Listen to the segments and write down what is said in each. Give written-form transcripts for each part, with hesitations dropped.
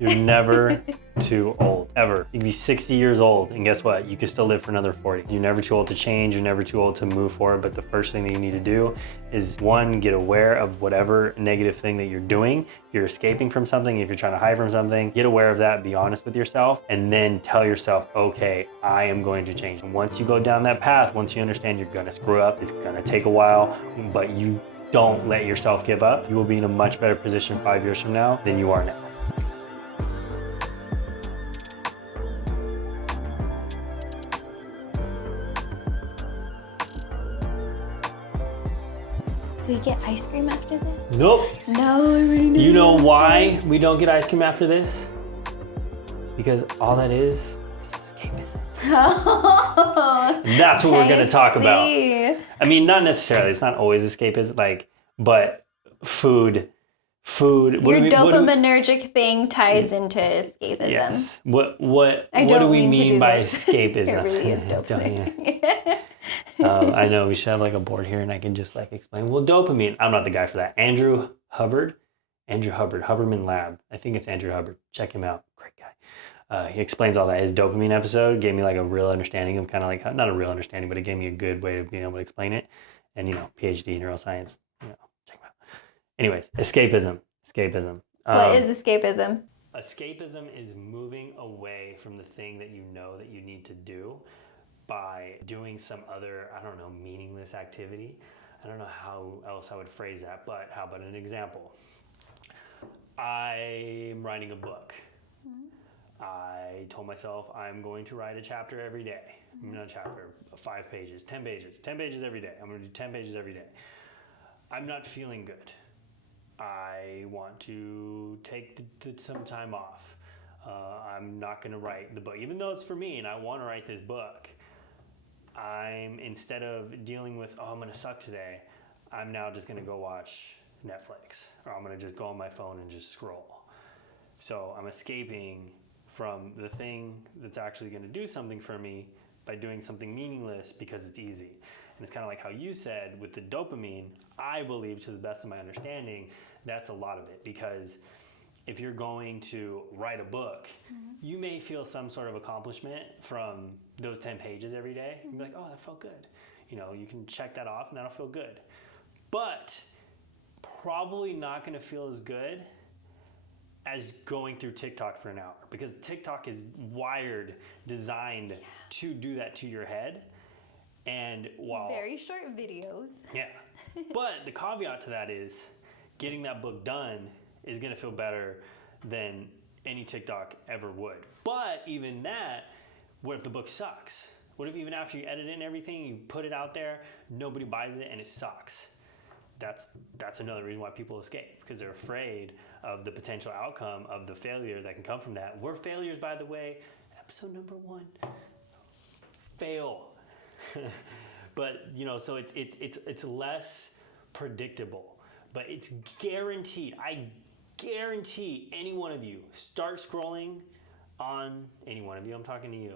You're never too old, ever. You can be 60 years old, and guess what? You can still live for another 40. You're never too old to change. You're never too old to move forward. But the first thing that you need to do is, one, get aware of whatever negative thing that you're doing. If you're escaping from something, if you're trying to hide from something, get aware of that, be honest with yourself, and then tell yourself, okay, I am going to change. And once you go down that path, once you understand you're gonna screw up, it's gonna take a while, but you don't let yourself give up. You will be in a much better position 5 years from now than you are now. Do we get ice cream after this? Nope. No, I already know. You know why we don't get ice cream after this? Because all that is escapism. And that's what we're going to talk about. I mean, not necessarily. It's not always escapism, but food. Your dopaminergic thing ties into escapism. Yes. What do we mean by escapism? It really is dopamine. I know we should have like a board here and I can just like explain. Well, dopamine, I'm not the guy for that. Andrew Hubbard, Huberman Lab. I think it's Andrew Hubbard. Check him out. Great guy. He explains all that. His dopamine episode gave me like a real understanding of kind of like, not a real understanding, but it gave me a good way of being able to explain it. And, PhD in neuroscience, check him out. Anyways, escapism. What is escapism? Escapism is moving away from the thing that you know that you need to do by doing some other, meaningless activity. I don't know how else I would phrase that, but how about an example? I'm writing a book. Mm-hmm. I told myself I'm going to write a chapter every day. Mm-hmm. Not a chapter, 5 pages, 10 pages. 10 pages every day. I'm going to do 10 pages every day. I'm not feeling good. I want to take some time off. I'm not going to write the book, even though it's for me and I want to write this book. Instead of dealing with, I'm going to suck today, I'm now just going to go watch Netflix, or I'm going to just go on my phone and just scroll. So I'm escaping from the thing that's actually going to do something for me by doing something meaningless because it's easy. And it's kind of like how you said with the dopamine, I believe, to the best of my understanding, that's a lot of it. Because if you're going to write a book, mm-hmm. you may feel some sort of accomplishment from those 10 pages every day. Mm-hmm. You'll be like, oh, that felt good. You can check that off and that'll feel good. But probably not going to feel as good as going through TikTok for an hour. Because TikTok is designed to do that to your head. And while very short videos. Yeah. But the caveat to that is getting that book done is going to feel better than any TikTok ever would. But even that, what if the book sucks? What if even after you edit it and everything, you put it out there, nobody buys it and it sucks? That's another reason why people escape, because they're afraid of the potential outcome of the failure that can come from that. We're failures, by the way. Episode number 1. Fail. But so it's less predictable, but it's guaranteed. I guarantee any one of you start scrolling on any one of you. I'm talking to you.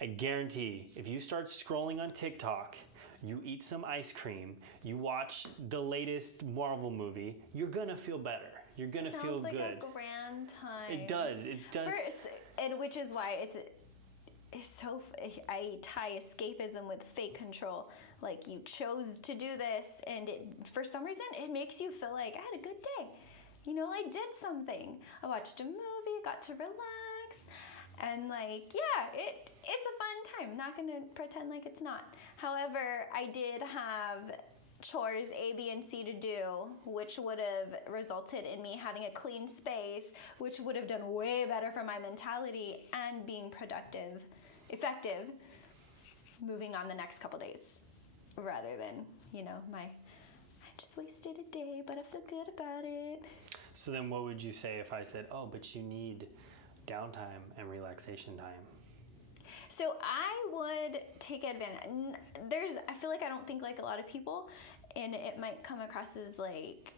I guarantee if you start scrolling on TikTok, you eat some ice cream, you watch the latest Marvel movie, you're gonna feel better. You're gonna feel good. Sounds like a grand time. It does. And which is why it's so, I tie escapism with fake control. Like, you chose to do this, and for some reason, it makes you feel like I had a good day. I did something. I watched a movie, got to relax, and it's a fun time. I'm not going to pretend like it's not. However, I did have chores A, B, and C to do, which would have resulted in me having a clean space, which would have done way better for my mentality and being productive, effective, moving on the next couple days, rather than, I just wasted a day, but I feel good about it. So then what would you say if I said, but you need downtime and relaxation time? So I would take advantage. I feel like I don't think like a lot of people, and it might come across as like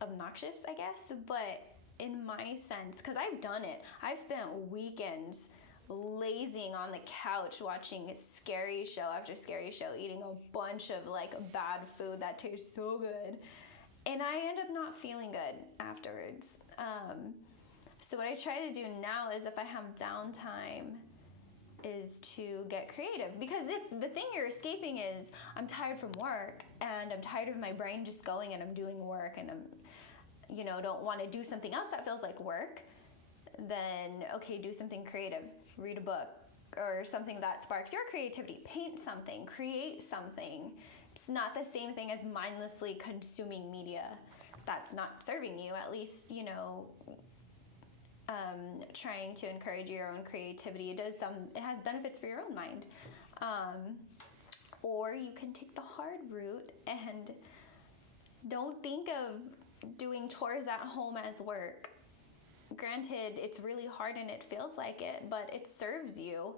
obnoxious, I guess, but in my sense, because I've done it, I've spent weekends lazing on the couch watching scary show after scary show, eating a bunch of like bad food that tastes so good, and I end up not feeling good afterwards. So what I try to do now is if I have downtime is to get creative, because if the thing you're escaping is I'm tired from work and I'm tired of my brain just going and I'm doing work and I'm, you know, don't want to do something else that feels like work, then okay, do something creative, read a book or something that sparks your creativity, paint something, create something. It's not the same thing as mindlessly consuming media that's not serving you. At least, you know, trying to encourage your own creativity. It has benefits for your own mind. Or you can take the hard route and don't think of doing chores at home as work. Granted, it's really hard and it feels like it, but it serves you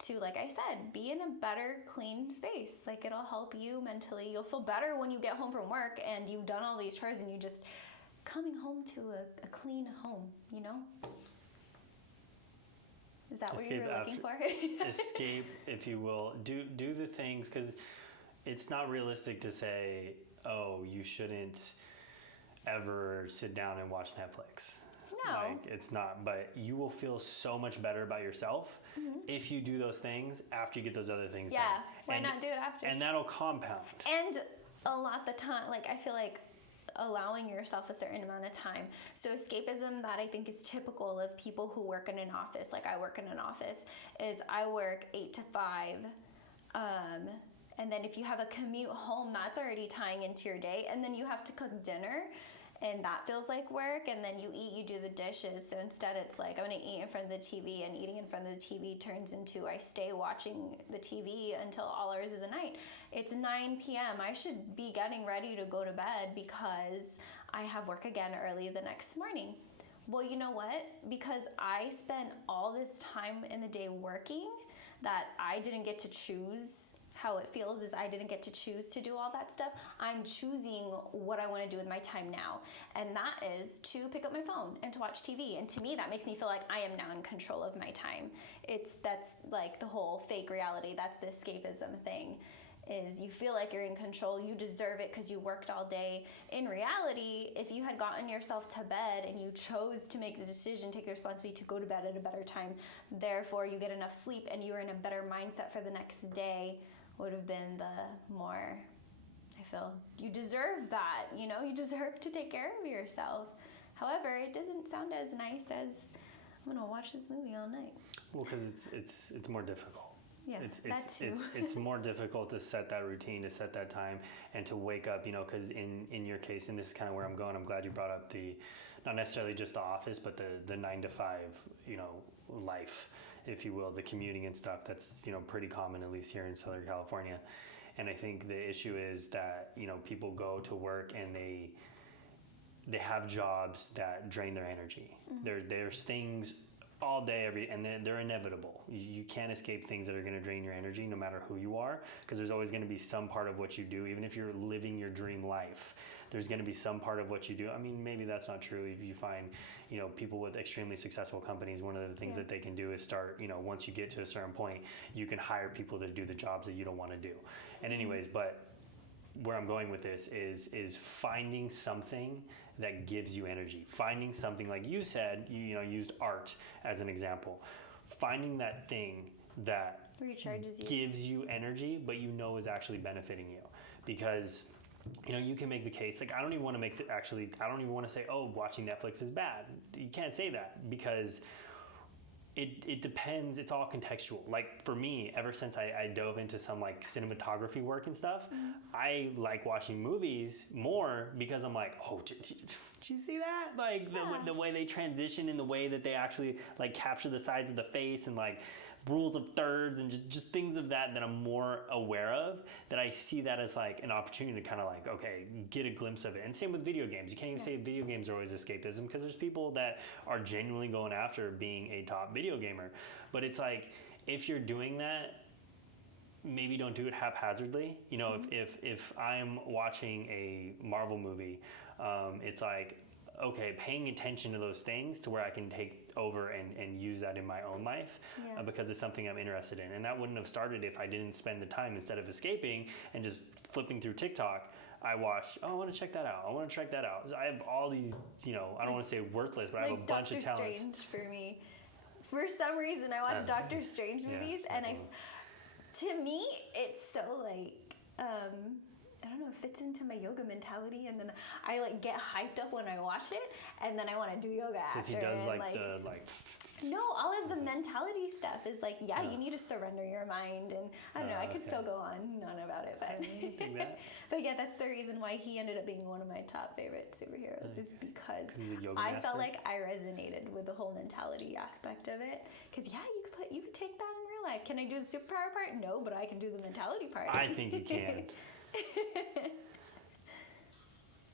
to, like I said, be in a better, clean space. Like, it'll help you mentally. You'll feel better when you get home from work and you've done all these chores and you just coming home to a clean home, you know? Is that what you were looking for? Escape, if you will. Do the things, because it's not realistic to say, oh, you shouldn't ever sit down and watch Netflix. No. Like, it's not, but you will feel so much better about yourself if you do those things after you get those other things done. Yeah, why not do it after? And that'll compound. And a lot the time, like, I feel like allowing yourself a certain amount of time. So escapism that I think is typical of people who work in an office, like I work in an office, is I work 8 to 5. And then if you have a commute home, that's already tying into your day. And then you have to cook dinner, and that feels like work. And then you eat, you do the dishes. So instead it's like, I'm going to eat in front of the TV, and eating in front of the TV turns into I stay watching the TV until all hours of the night. It's 9 p.m. I should be getting ready to go to bed because I have work again early the next morning. Well, you know what? Because I spent all this time in the day working that I didn't get to choose. How it feels is I didn't get to choose to do all that stuff. I'm choosing what I want to do with my time now. And that is to pick up my phone and to watch TV. And to me, that makes me feel like I am now in control of my time. That's like the whole fake reality. That's the escapism thing, is you feel like you're in control. You deserve it because you worked all day. In reality, if you had gotten yourself to bed and you chose to make the decision, take the responsibility to go to bed at a better time, therefore you get enough sleep and you're in a better mindset for the next day, would have been the more, I feel, you deserve that, you know, you deserve to take care of yourself. However, it doesn't sound as nice as, I'm gonna watch this movie all night. Well, because it's more difficult. Yeah, that too. It's more difficult to set that routine, to set that time, and to wake up, you know, because in your case, and this is kind of where I'm going, I'm glad you brought up the, not necessarily just the office, but the 9 to 5, you know, life, if you will, the commuting and stuff. That's, you know, pretty common, at least here in Southern California. And I think the issue is that, you know, people go to work and they have jobs that drain their energy. There's things all day, and they're inevitable. You can't escape things that are going to drain your energy, no matter who you are, because there's always going to be some part of what you do, even if you're living your dream life. There's going to be some part of what you do. I mean, maybe that's not true. If you find, you know, people with extremely successful companies, one of the things that they can do is start, you know, once you get to a certain point, you can hire people to do the jobs that you don't want to do. And anyways, but where I'm going with this is finding something that gives you energy. Finding something, like you said, you know, used art as an example. Finding that thing that recharges you, gives you energy, but you know is actually benefiting you. Because, you know, you can make the case, like, I don't even want to say, oh, watching Netflix is bad. You can't say that, because it depends. It's all contextual. Like, for me, ever since I dove into some, like, cinematography work and stuff, I like watching movies more because I'm like, oh, did you see that? Like, the way they transition and the way that they actually, like, capture the sides of the face and, like, rules of thirds and just things of that I'm more aware of, that I see that as like an opportunity to kind of like, okay, get a glimpse of it. And same with video games. You can't even say video games are always escapism, because there's people that are genuinely going after being a top video gamer. But it's like, if you're doing that, maybe don't do it haphazardly. You know, if I'm watching a Marvel movie, it's like, okay, paying attention to those things to where I can take over and use that in my own life, because it's something I'm interested in. And that wouldn't have started if I didn't spend the time, instead of escaping and just flipping through TikTok, I watched, I want to check that out. I want to check that out. I have all these, I don't want to say worthless, but I have a bunch of talents. Doctor Strange for me. For some reason, I watch Doctor Strange movies, and to me, it's so like, I don't know, it fits into my yoga mentality, and then I like get hyped up when I watch it, and then I want to do yoga after. Because he does No, all of the mentality stuff is like, you need to surrender your mind, and I don't know, I could still go on and on about it, but but yeah, that's the reason why he ended up being one of my top favorite superheroes. Is because I felt like I resonated with the whole mentality aspect of it. Because you could take that in real life. Can I do the superpower part? No, but I can do the mentality part. I think you can.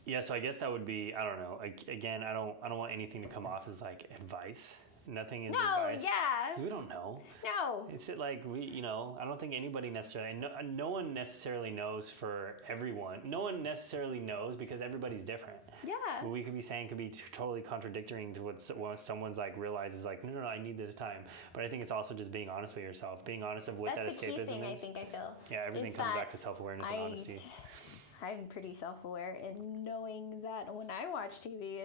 Yeah, so I guess that would be, I don't know. Again, I don't want anything to come off as like advice. Nothing is advice. No, yeah. Because we don't know. No. It's like I don't think anybody necessarily, no one necessarily knows for everyone. No one necessarily knows because everybody's different. Yeah. What we could be saying could be totally contradictory to what someone's like realizes like, no, I need this time. But I think it's also just being honest with yourself, being honest of what That's that escapism the key thing, is. I think I feel. Yeah, everything comes back to self-awareness and honesty. I'm pretty self-aware in knowing that when I watch TV,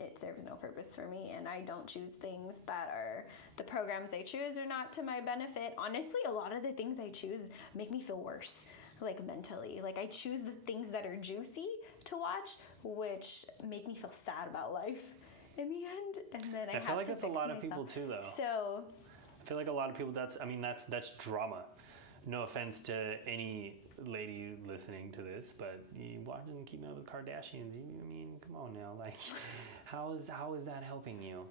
it serves no purpose for me, and I don't choose things that are the programs I choose are not to my benefit. Honestly, a lot of the things I choose make me feel worse, like mentally. Like I choose the things that are juicy to watch, which make me feel sad about life in the end, and then I feel like that's a lot of people too, though. So I feel like a lot of people. That's drama. No offense to any lady listening to this, but you watch and keep up with Kardashians. Come on now, like, how is that helping you?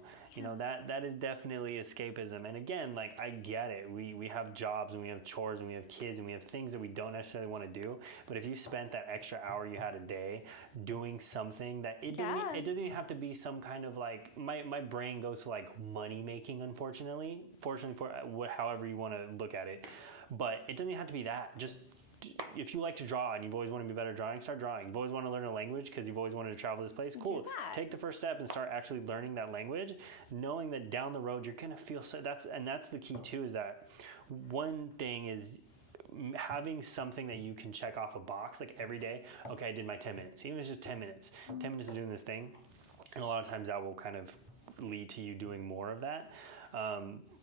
That is definitely escapism. And again, like, I get it. We have jobs and we have chores and we have kids and we have things that we don't necessarily want to do. But if you spent that extra hour you had a day doing something that it doesn't even have to be some kind of like, my brain goes to like money making, unfortunately. Fortunately for however you want to look at it. But it doesn't have to be that. Just if you like to draw and you've always wanted to be better at drawing, start drawing. You've always wanted to learn a language because you've always wanted to travel this place. Cool. Take the first step and start actually learning that language, knowing that down the road you're gonna feel so. That's the key too. Is that one thing is having something that you can check off a box like every day. Okay, I did my 10 minutes. Even if it's just 10 minutes. 10 minutes of doing this thing, and a lot of times that will kind of lead to you doing more of that.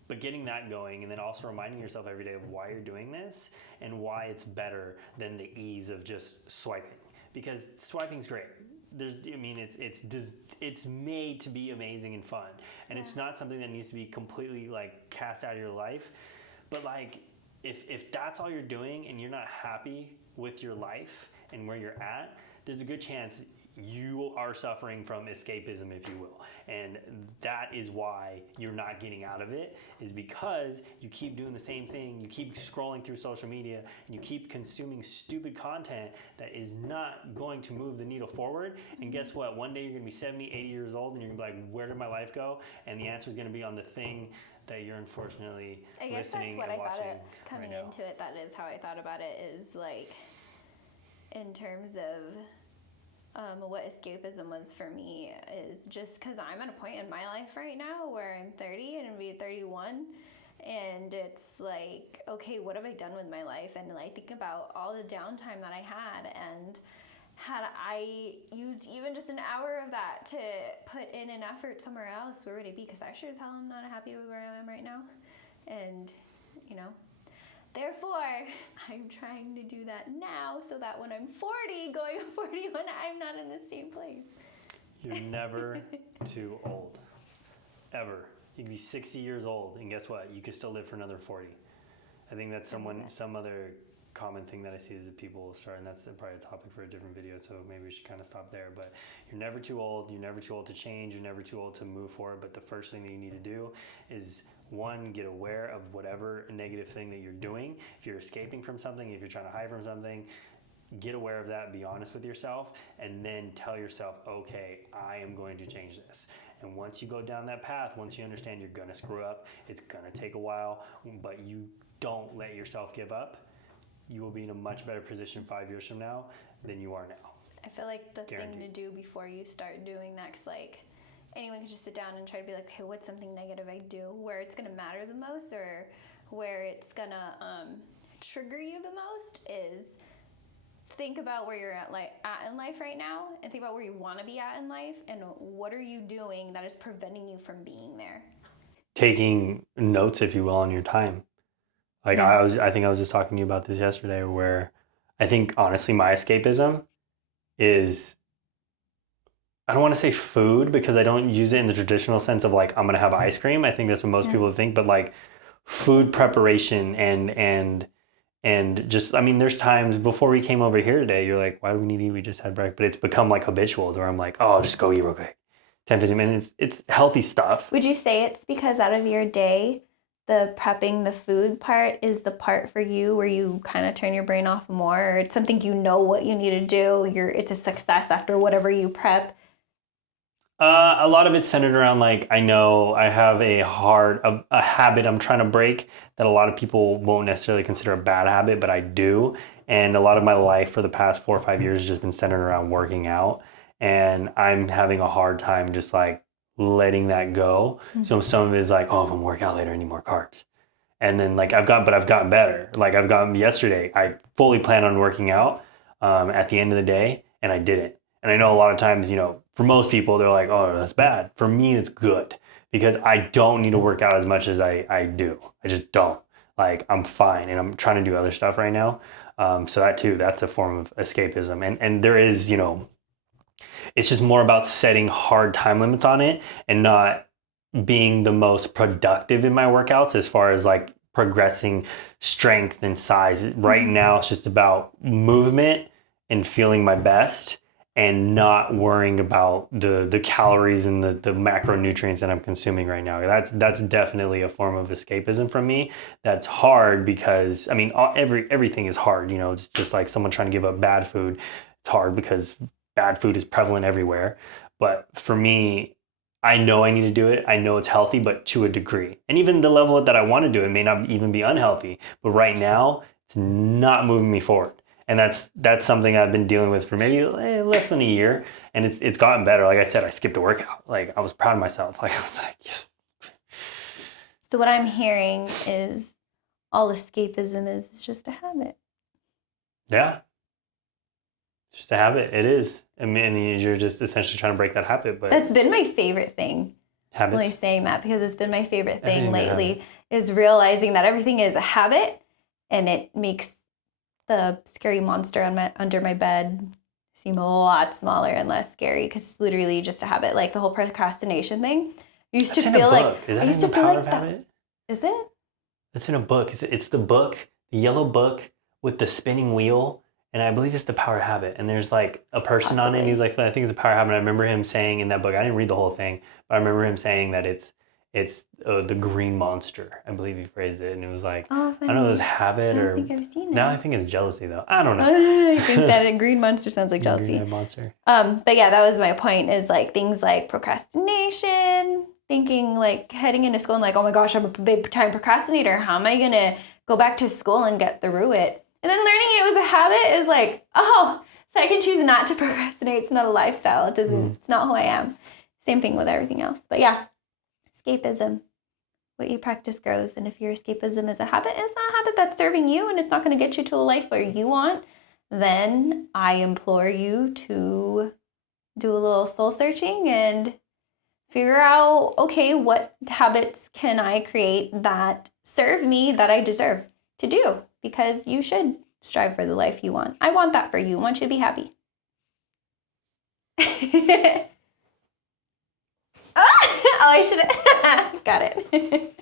But getting that going and then also reminding yourself every day of why you're doing this and why it's better than the ease of just swiping. Because swiping's great. It's made to be amazing and fun. And it's not something that needs to be completely like cast out of your life. But like if that's all you're doing and you're not happy with your life and where you're at, there's a good chance you are suffering from escapism, if you will. And that is why you're not getting out of it, is because you keep doing the same thing, you keep scrolling through social media, and you keep consuming stupid content that is not going to move the needle forward. And guess what? One day you're going to be 70, 80 years old, and you're going to be like, where did my life go? And the answer is going to be on the thing that you're unfortunately listening and watching. I guess that's what I thought coming into it. That is how I thought about it, is like, in terms of what escapism was for me is just because I'm at a point in my life right now where I'm 30 and I'm be 31, and it's like, okay, what have I done with my life? And I think about all the downtime that I had, and had I used even just an hour of that to put in an effort somewhere else, where would it be? Because I sure as hell am not happy with where I am right now, and therefore, I'm trying to do that now so that when I'm 40, going on 41, I'm not in the same place. You're never too old. Ever. You can be 60 years old, and guess what? You can still live for another 40. I think that's some other common thing that I see is that people start, and that's probably a topic for a different video, so maybe we should kind of stop there. But you're never too old. You're never too old to change. You're never too old to move forward. But the first thing that you need to do is, one, get aware of whatever negative thing that you're doing. If you're escaping from something, if you're trying to hide from something, get aware of that, be honest with yourself, and then tell yourself, okay, I am going to change this. And once you go down that path, once you understand you're gonna screw up, it's gonna take a while, but you don't let yourself give up, you will be in a much better position 5 years from now than you are now. I feel like the thing to do before you start doing that, 'cause like, anyone can just sit down and try to be like, okay, what's something negative I do where it's gonna matter the most, or where it's gonna trigger you the most, is think about where you're at in life right now, and think about where you want to be at in life, and what are you doing that is preventing you from being there. Taking notes, if you will, on your time. Like Yeah. I think I was just talking to you about this yesterday, where I think honestly my escapism is, I don't want to say food because I don't use it in the traditional sense of like I'm gonna have ice cream. I think that's what most Yeah. people think, but like food preparation and just, I mean, there's times before we came over here today, you're like, why do we need to eat? We just had breakfast. But it's become like habitual where I'm like, oh, I'll just go eat real quick. 10, 15 minutes. It's healthy stuff. Would you say it's because out of your day, the prepping the food part is the part for you where you kind of turn your brain off more, or it's something you know what you need to do, it's a success after whatever you prep? A lot of it's centered around like, I know I have a habit I'm trying to break that a lot of people won't necessarily consider a bad habit, but I do. And a lot of my life for the past 4 or 5 years has just been centered around working out. And I'm having a hard time just like letting that go. Mm-hmm. So some of it is like, oh, if I'm working out later, I need more carbs. And then like I've gotten better. Like I've gotten yesterday, I fully planned on working out at the end of the day, and I didn't. And I know a lot of times, for most people, they're like, oh, that's bad. For me, it's good because I don't need to work out as much as I do. I just don't. Like, I'm fine, and I'm trying to do other stuff right now. So that too, that's a form of escapism. And there is, it's just more about setting hard time limits on it and not being the most productive in my workouts as far as like progressing strength and size. Right now, it's just about movement and feeling my best and not worrying about the calories and the macronutrients that I'm consuming right now. That's definitely a form of escapism from me. That's hard because, I mean, everything is hard. It's just like someone trying to give up bad food. It's hard because bad food is prevalent everywhere. But for me, I know I need to do it. I know it's healthy, but to a degree. And even the level that I want to do it may not even be unhealthy. But right now, it's not moving me forward. And that's something I've been dealing with for maybe less than a year. And it's gotten better. Like I said, I skipped a workout. Like I was proud of myself. Like I was like, yes. So what I'm hearing is all escapism is just a habit. Yeah. Just a habit. It is. I mean, you're just essentially trying to break that habit. But that's been my favorite thing. Habits. Really saying that because it's been my favorite thing lately is realizing that everything is a habit, and it makes the scary monster under my bed seem a lot smaller and less scary because it's literally just a habit. Like the whole procrastination thing. I used to feel like is that in the Power of Habit? Is it? It's in a book. It's the book, the yellow book with the spinning wheel. And I believe it's the Power Habit. And there's like a person on it. And he's like, I think it's a Power Habit. And I remember him saying in that book, I didn't read the whole thing, but I remember him saying that it's the green monster. I believe he phrased it. And it was like, oh, I don't know if it's habit or. I don't think I've seen it. Now I think it's jealousy though. I don't know. I think that a green monster sounds like jealousy. Green monster. But yeah, that was my point is like things like procrastination, thinking like heading into school and like, oh my gosh, I'm a big time procrastinator. How am I going to go back to school and get through it? And then learning it was a habit is like, oh, so I can choose not to procrastinate. It's not a lifestyle. It's not who I am. Same thing with everything else. But yeah, escapism. What you practice grows. And if your escapism is a habit, it's not a habit that's serving you and it's not going to get you to a life where you want, then I implore you to do a little soul searching and figure out, okay, what habits can I create that serve me, that I deserve to do? Because you should strive for the life you want. I want that for you. I want you to be happy. Oh, I should have got it.